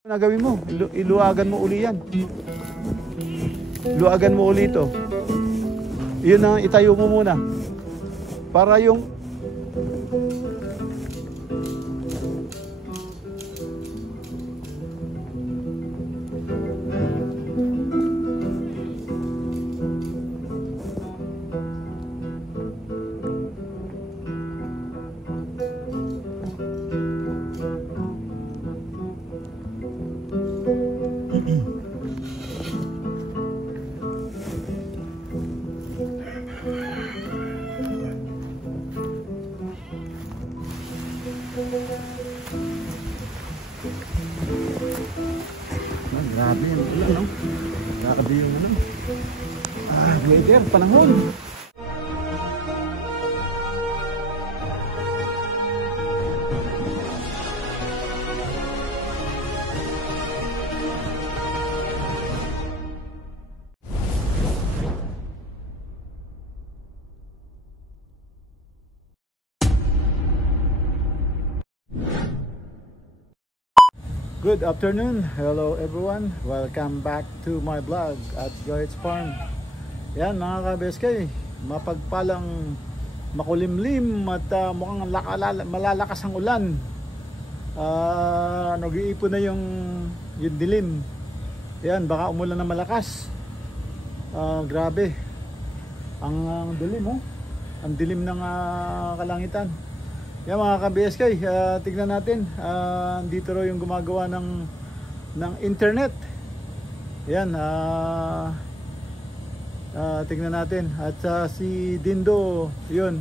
Ano gawin mo? Iluwagan mo uli yan. Luwagan mo uli ito. Yun ang itayo mo muna. Para yung grabe yung ulan, no? Grabe yung ano. Weather, panahon. Good afternoon, hello everyone, welcome back to my vlog at Joy's Farm. Yan mga kabeskay, mapagpalang makulimlim at mukhang malalakas ang ulan. Nag-iipon na yung dilim. Yan, baka umulan na malakas. Grabe ang dilim, oh. Ang dilim ng kalangitan. Yan mga ka-BSK, tignan natin. Dito raw yung gumagawa ng internet. Yan, tignan natin. At si Dindo, yun,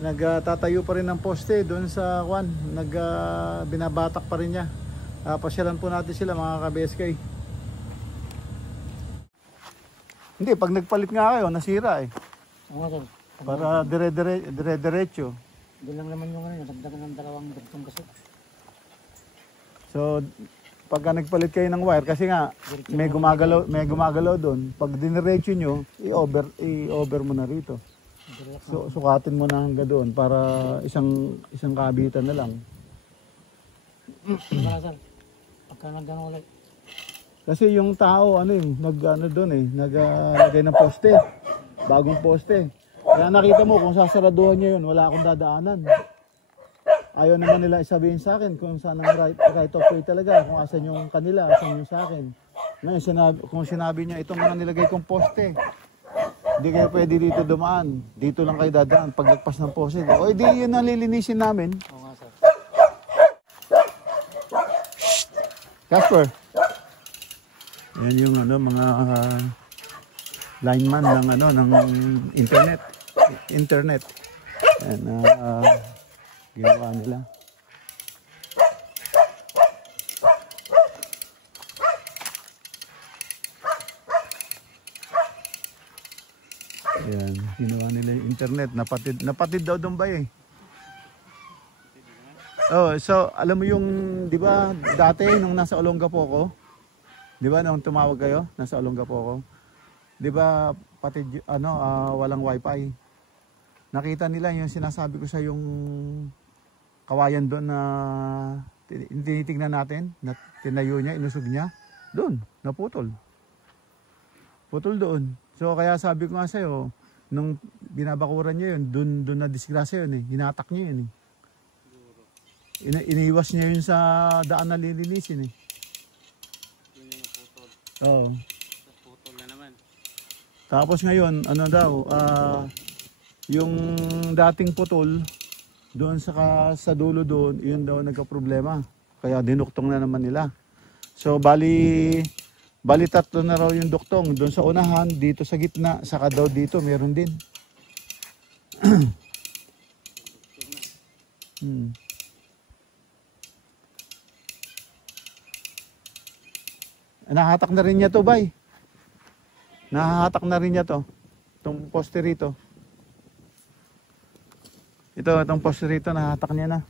nagtatayo pa rin ng poste doon sa Juan. Binabatak pa rin niya. Pasyalan po natin sila mga ka-BSK. Hindi, pag nagpalit nga kayo, nasira eh. Para dire-diretso. Doon lang naman yung nagdagdagan ng dalawang dugtong kasi. So, pagka nagpalit kayo ng wire, kasi nga, may gumagalaw doon. Pag diniretso nyo, i-over mo na rito. So, sukatin mo na hanggang doon para isang kabitan na lang. Pagka nagdano ulit. Kasi yung tao, naglagay ng poste. Bagong poste. Kaya nakita mo kung sasaraduhan niya yun, wala akong dadaanan. Ayaw naman nila isabihin sa akin kung saan ang right of way talaga, kung asan yung kanila, asan yung sa akin. Ngayon, kung sinabi niya, itong mga nilagay kong poste, hindi kayo pwede dito dumaan, dito lang kayo dadaan, paglagpas ng poste. O di yun ang lilinisin namin. Oo nga sir. Casper. Yan yung mga lineman ng internet. Yan, ginawa nila. Yan, ginawa nila yung internet. Napatid daw doon ba eh. Oh, so alam mo yung, 'di ba, dati nung nasa Olongapo ako, 'di ba, nung tumawag kayo, nasa Olongapo ako. 'Di ba, patid walang wifi. Nakita nila yung sinasabi ko sa yung kawayan doon na tinitingnan natin, na tinayo niya, inusog niya, doon, naputol. Putol doon. So kaya sabi ko nga sa'yo, nung binabakuran niya yun, doon na disgrasya yun eh, hinatak niya yun eh. Iniwas niya yun sa daan na lilinisin eh. Yun yung naputol. Oo. Naputol na naman. Tapos ngayon, yung dating putol doon sa dulo doon, yun daw nagka-problema. Kaya dinuktong na naman nila. So bali tatlo na raw yung duktong. Doon sa unahan, dito sa gitna, saka daw dito meron din. Nahatak na rin niya to, bay. Nahatak na rin niya to. Itong poste rito. Itong poste rito, nahatak niya na.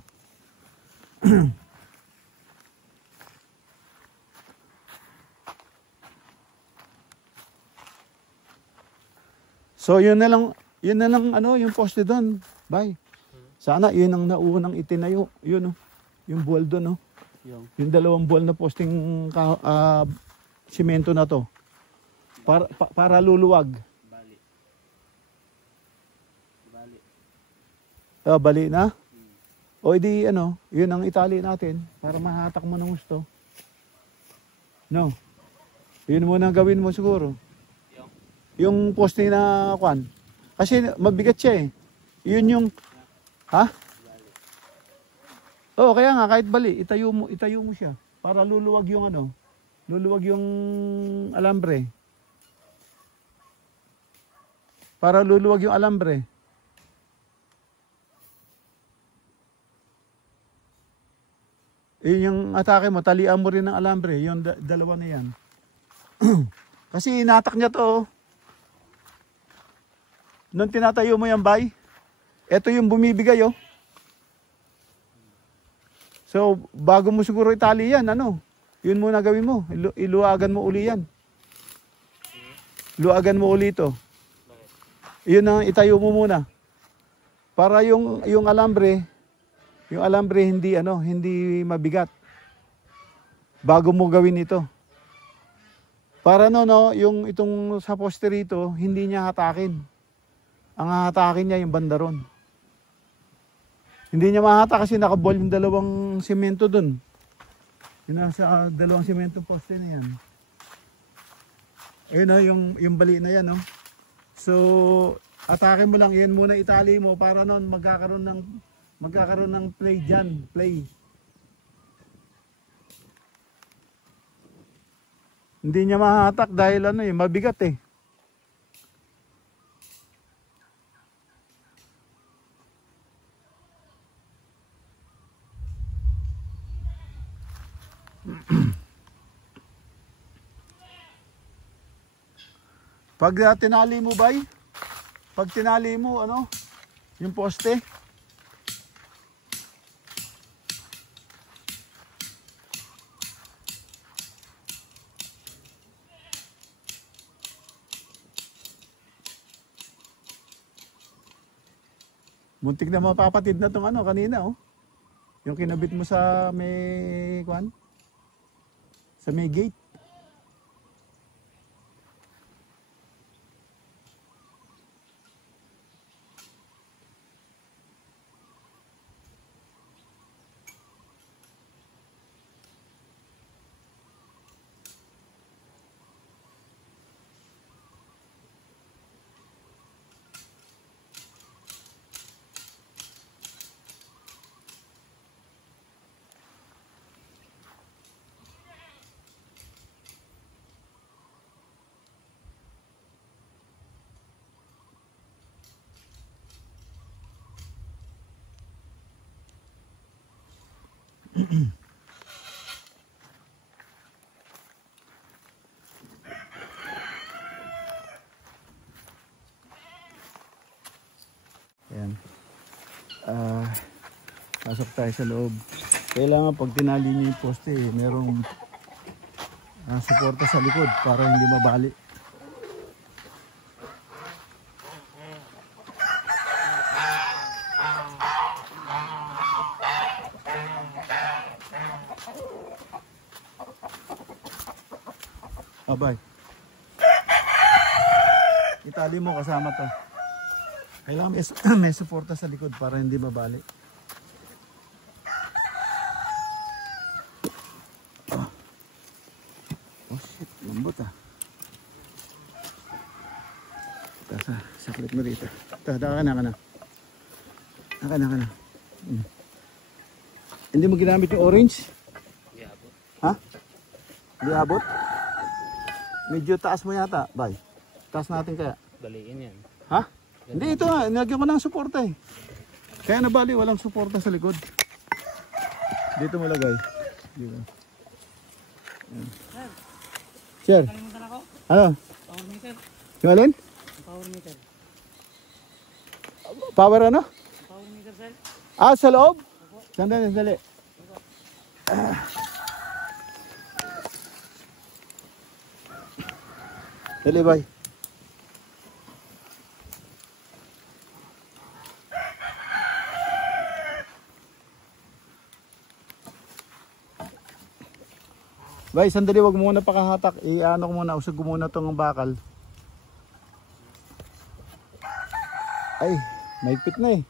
So yun na lang yung poste doon. Bye. Sana yun ang naunang itinayo. Yun, yung buwal doon, Yung 2 buwal na posting simento na to. Para luluwag. Bali. Bali. Bali na? O edi ano, yun ang itali natin para mahatak mo ng gusto. No? Yun muna ang gawin mo siguro. Yung poste na kwan. Kasi mabigat siya eh. Yun yung... Ha? Oo, kaya nga kahit bali, itayo mo siya. Para luluwag yung ano. Luluwag yung alambre. Para luluwag yung alambre. Yun yung atake mo, talian mo rin ng alambre, yung dalawa na yan. Kasi inatak niya to. Nung tinatayo mo yan, bay, ito yung bumibigay, oh. So, bago mo siguro itali yan, ano, yun muna gawin mo, iluwagan mo uli yan. Luwagan mo uli ito. Yun ang itayo mo muna. Para yung alambre, hindi ano, hindi mabigat. Bago mo gawin ito. Para no, yung itong sa poste rito, hindi niya hatakin. Ang hatakin niya yung bandaron. Hindi niya mahatak kasi nakabol yung 2 semento dun. Yung nasa 2 semento poste na yan. Ayun o, yung bali na yan, no. So, atake mo lang, yun muna itali mo para noon magkakaroon ng play dyan, play. Hindi niya mahatak dahil ano eh, mabigat eh. Pag tinali mo bay, pag tinali mo ano, yung poste, muntik na mapapatid na tong ano kanina oh. Yung kinabit mo sa may kwan, sa may gate. Ayan. Pasok tayo sa loob. Kailangan pag tinali niyo yung poste, merong suporta sa likod para hindi mabali. Abay. Itali mo kasama to. Kailangan may suporta sa likod para hindi mabali. Oh shit, lambot ah. Saklit mo rito. Daka na. Hindi mo ginamit yung orange? Hindi abot. Ha? Hindi abot? Medyo taas mo yata, bay. Taas natin kaya. Baliin yan. Ha? Hindi, ito nga. Nilagyan ko ng suporta eh. Kaya nabali, walang suporta sa likod. Dito mo lagay. Dito. Sir. Kalimutan ako. Ano? Power meter. Yung alin? Power meter. Power ano? Power meter, sir. Sa loob? Sandali. Dali, bay. Bay, sandali, wag mo muna pakahatak. I-ano ko muna, usog ko muna itong bakal. Ay, maigpit na eh.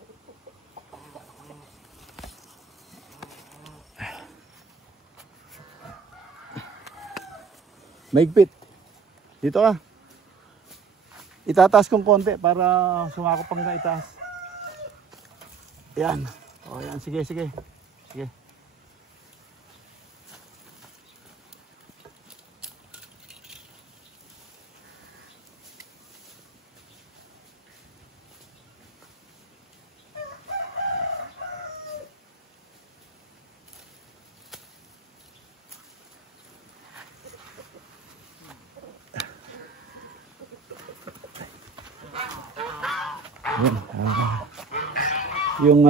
Maigpit. Dito ka. Itataas kong konti para sumako pang na itaas. Yan. O yan, sige, sige. Sige. Yan, yung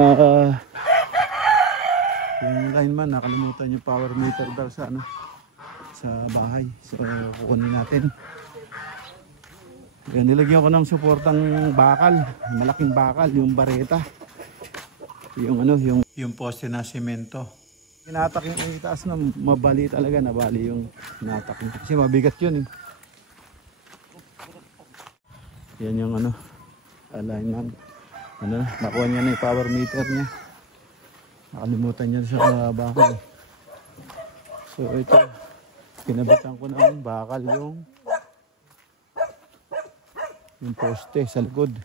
lineman nakalimutan yung power meter daw sa ano sa bahay, so kukunin natin. Yan, nilagyan ko ng suportang bakal, malaking bakal, yung bareta, yung ano, yung poste na semento. Inatak yung itaas na mabali talaga, nabali yung inatak niya kasi mabigat yun eh. Yan yung ano, alignment. Ano, nakuha niya na yung power meter niya. Nakalimutan niya sa bakal. So ito, kinabitan ko ng bakal yung poste sa likod.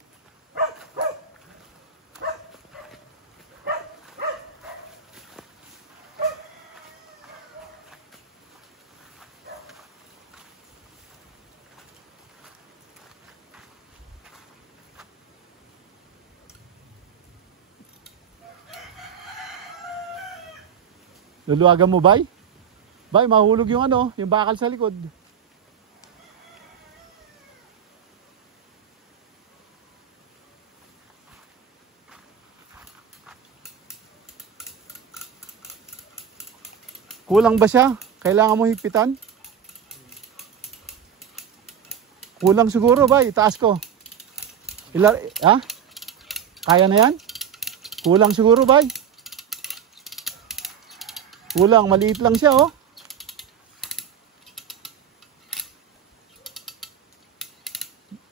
Luluwagan mo, bay? Bay, mahulog yung ano, yung bakal sa likod. Kulang ba siya? Kailangan mo higpitan? Kulang siguro, bay. Itaas ko. Ha? Kaya na yan? Kulang siguro, bay. Kulang, maliit lang siya, oh.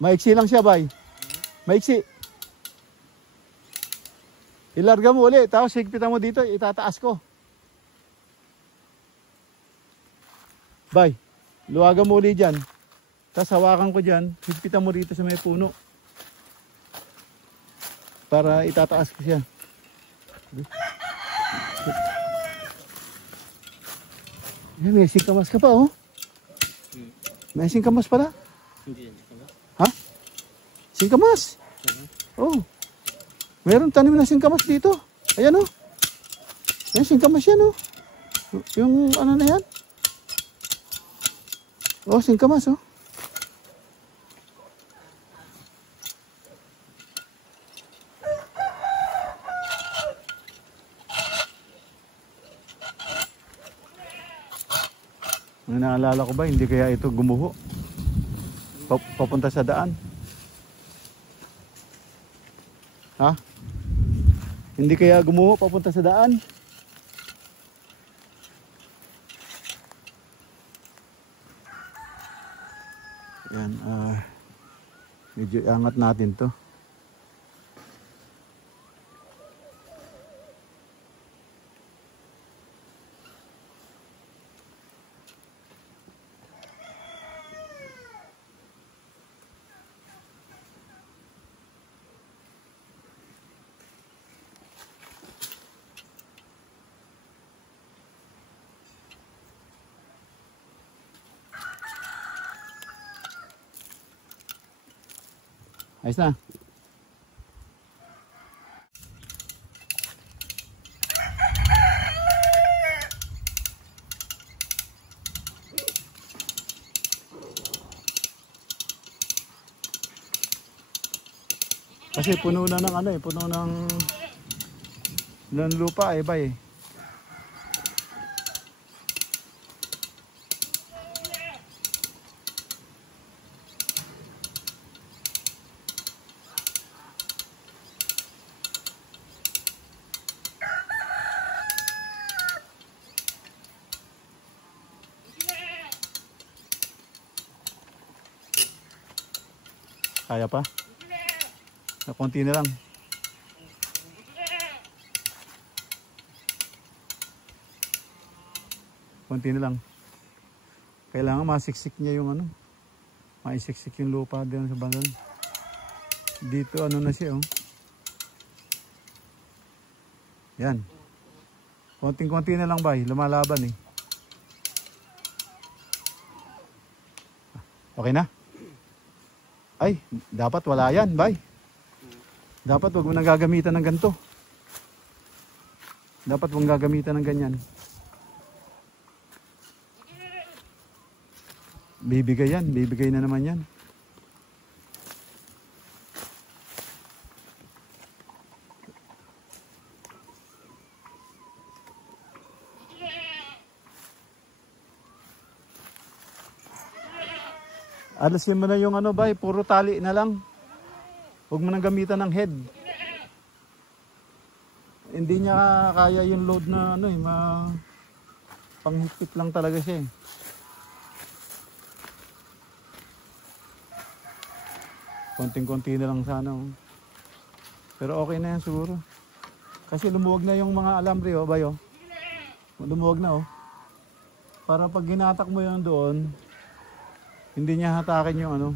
Maiksi lang siya, bay. Maiksi. Ilarga mo ulit, tapos higpitan mo dito, itataas ko. Bay, luwagan mo ulit dyan. Tapos hawakan ko dyan, higpitan mo dito sa may puno. Para itataas ko siya. May singkamas ka pa, oh. May singkamas pala. Ha? Singkamas? Oh. Meron tanim na singkamas dito. Ayan, oh. Ayan, singkamas yan, oh. Yung ano na yan. Oh, singkamas, oh. Ang naalala ko ba, hindi kaya ito gumuho? Papunta sa daan. Ha? Hindi kaya gumuho papunta sa daan? Yan, medyo iangat natin to. Ayos na. Kasi puno na ng ano eh, puno ng lupa eh, bay. Kaya pa? Na konti na lang. Konti na lang. Kailangan masiksik niya yung ano. Maisiksik yung lupa doon sa balon. Dito ano na siya oh. Yan. Konting-konti na lang bay. Lumalaban eh. Okay na? Ay, dapat wala yan bay. Dapat wag mo nang gagamitan ng ganito. Dapat wag gagamitan ng ganyan. Bibigay yan. Bibigay na naman yan. Alisin mo na yung ano bay. Puro tali na lang. Huwag mo nang gamitan ng head. Hindi niya kaya yung load na ano eh. Panghigpit lang talaga siya eh. Konting-konti na lang sana. Oh. Pero okay na yan siguro. Kasi lumuwag na yung mga alambre oh, bayo. Lumuwag na oh. Para pag ginatak mo yun doon, hindi niya hatakin yung ano.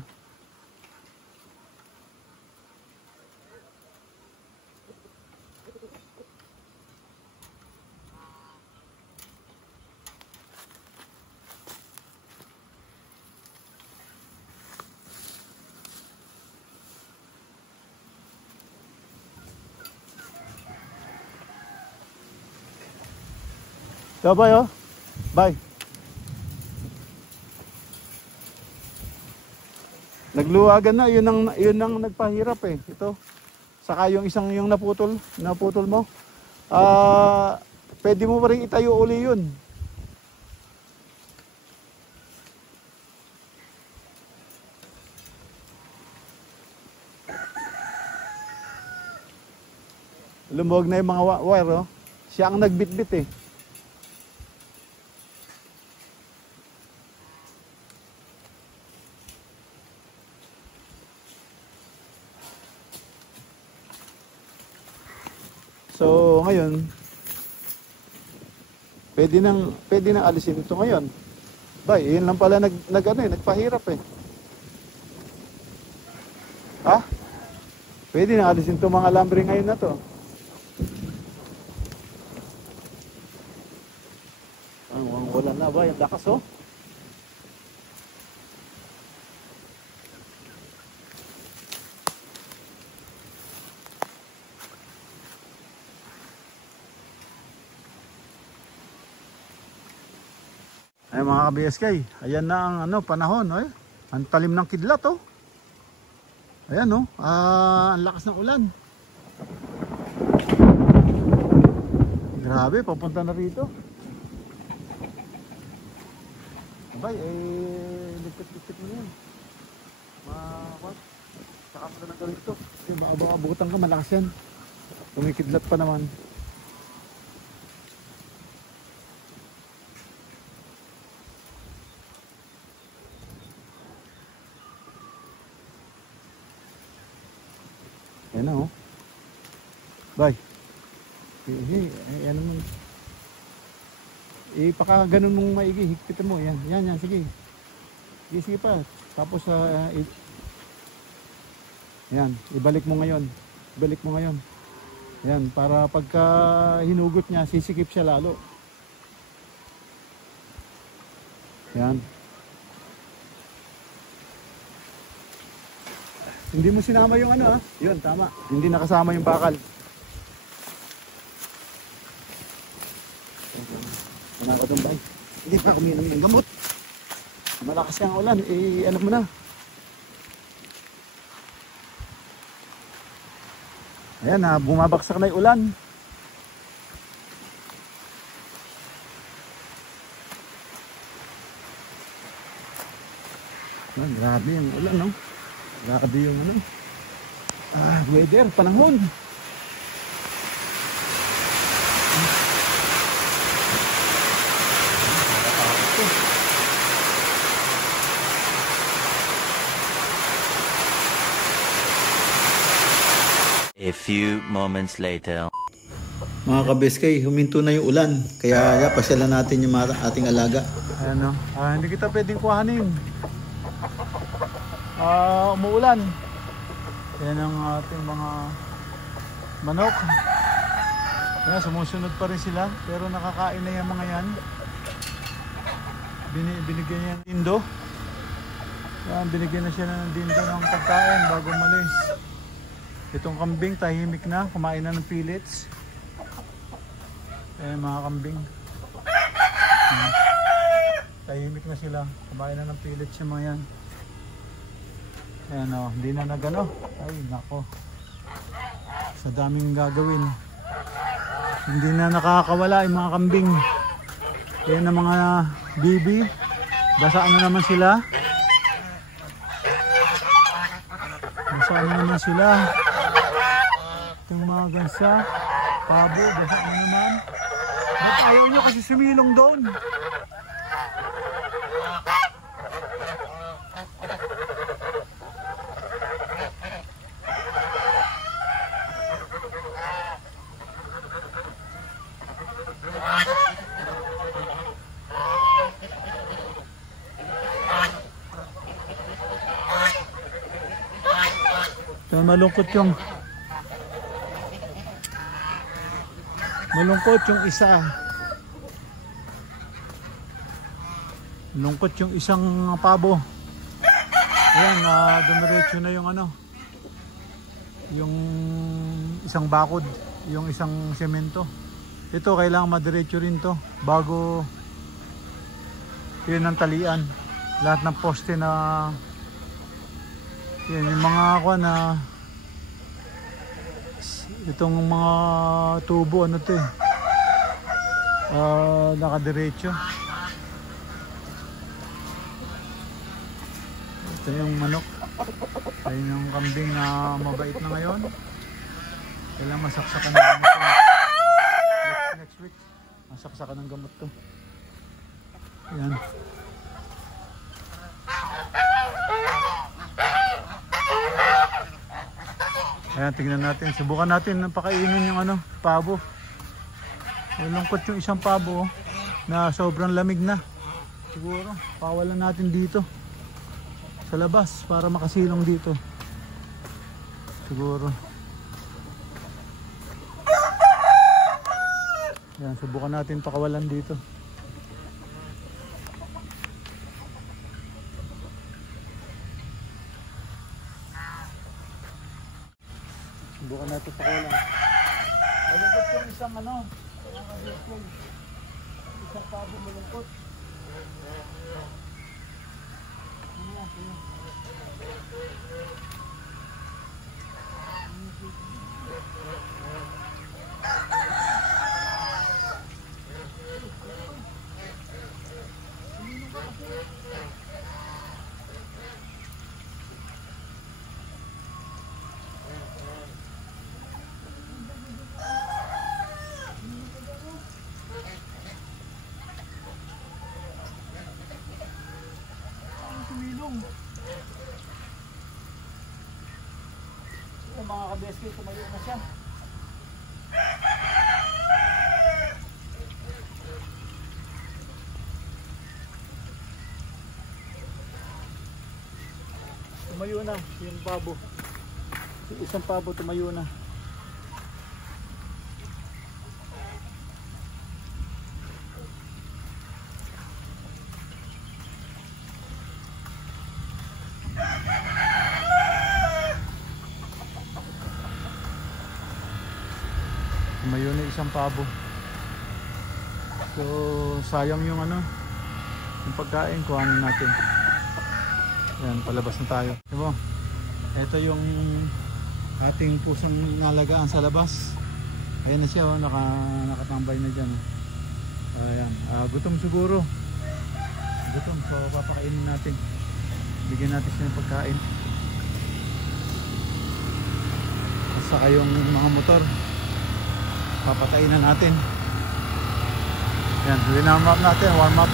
So, bye oh. Bye. Nagluwagan na, yun ang nagpahirap eh. Ito. Saka yung isang yung naputol mo. Pwede mo pa rin itayo uli yun. Lumuwag na yung mga wire oh. Siya ang nagbitbit eh. So ngayon, pwede nang alisin ito ngayon. Bay, yun lang pala nagpahirap eh. Ha? Pwede nang alisin ito mga alambre ngayon na to. Ang wala na ba? Yung lakas oh. Ay mga ka-BSK, ayan na ang ano, panahon eh. Ang talim ng kidlat oh. Ayan oh, ang lakas ng ulan. Grabe, papunta na rito. Abay, lipit-lipit mo yan. What? Saka pa na ganito. Baka abutan ka, malakas yan. Tumikidlat pa naman. Ayan na oh. Bye. Ayan naman. Paka ganun mong maigi. Higpitan mo. Yan. Sige. Sige pa. Tapos yan. Ibalik mo ngayon. Yan. Para pagka hinugot niya, sisikip siya lalo. Yan. Hindi mo sinama yung ano ha. Yun, tama. Hindi nakasama yung bakal. Nakakatumbay. Hindi pa kuminom ng gamot. Malakas kang ulan. Ano mo na. Ayan na, bumabaksak na yung ulan. Grabe yung ulan no. Grabe yung ano. Weather, panahon. A few moments later. Mga kabeskay, huminto na yung ulan. Kaya pasyalan natin yung ating alaga. Ano, hindi kita pwedeng kuhanin. Umuulan. Yan ang ating mga manok. Kaya sumusunod pa rin sila. Pero nakakain na yung mga yan. Binigyan niya ng dindo. Binigyan na siya ng dindo ng pagkain bago malis. Itong kambing tahimik na. Kumain na ng pellets. Mga kambing. Tahimik na sila. Kumain na ng pellets yung mga yan. Ayan o, hindi na nagano. Ay nako. Sa daming gagawin. Hindi na nakakawala yung mga kambing. Ayan ang mga bibi. Basaan na naman sila. Basaan na naman sila. Itong mga gansa. Pabo, basaan na naman. Ba't ayaw nyo kasi sumilong doon? Malungkot yung isa. Malungkot yung isang pabo. Ayan, dumiretso na yung ano. Yung isang bakod, yung isang semento. Ito kailangan madiretso rin to bago yun ang talian. Lahat ng poste na yan, yung mga ako na itong mga tubo ano to nakadiretso. Ito yung manok. Ayun yung kambing na mabait na ngayon. Kailangan masaksakan ng gamot to. Next week masaksakan ng gamot to. Yan. Ayan, tingnan natin. Subukan natin ng pakainin yung ano, pabo. Malungkot yung isang pabo na sobrang lamig na. Siguro, pawalan natin dito sa labas para makasilong dito. Siguro. Ayan, subukan natin pakawalan dito. Subukan natin pakawalan. Malungkot yung isang ano, isang pabo malungkot. Mga kabeski, tumayo na siya. Tumayo na yung pabo. Yung isang pabo tumayo na. Tumayo na isang pabo. So sayang yung ano, yung pagkain, kuhanin natin. Ayan, palabas na tayo. Diba? Ito yung ating pusong nalagaan sa labas. Ayan na siya, oh, nakatambay na dyan. Ayan, gutom siguro. Gutom, so papakainin natin. Bigyan natin siya ng pagkain. At saka yung mga motor, papatayin na natin. Yan, warm up natin, warm up.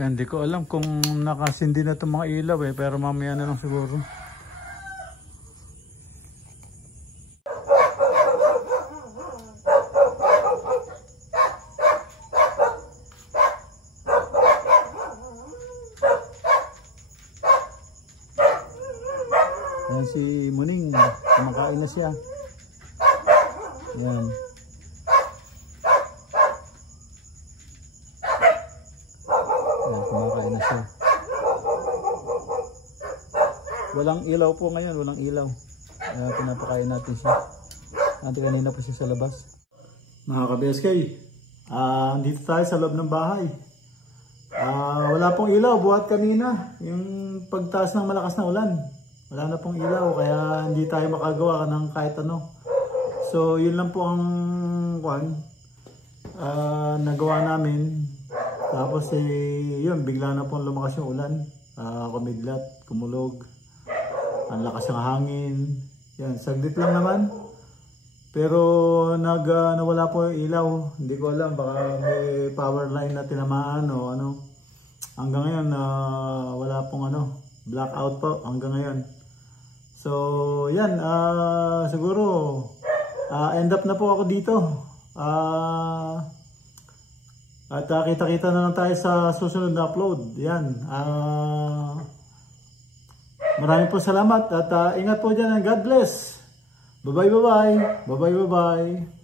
Yan, hindi ko alam kung nakasindi na itong mga ilaw eh, pero mamaya na lang siguro. Yan si Muning, kumakain na siya. Yan. Yan, kumakain na siya. Walang ilaw po ngayon, walang ilaw. Pinapakain natin siya. Natin kanina pa siya sa labas. Mga ka-BSK, dito tayo sa loob ng bahay. Wala pong ilaw, buhat kanina. Yung pagtaas ng malakas na ulan. Wala na pong ilaw, kaya hindi tayo makagawa ng kahit ano. So, yun lang po ang nagawa namin. Tapos, yun, bigla na pong lumakas yung ulan. Kumidlat, kumulog. Ang lakas ng hangin. Yan, saglit lang naman. Pero, nawala po yung ilaw. Hindi ko alam, baka may power line na tinamaan o ano. Hanggang ngayon, wala pong blackout po hanggang ngayon. So, yan, siguro, end up na po ako dito. At kita-kita na lang tayo sa susunod na upload. Yan. Maraming po salamat at ingat po dyan and God bless. Bye-bye, bye-bye. Bye-bye, bye-bye.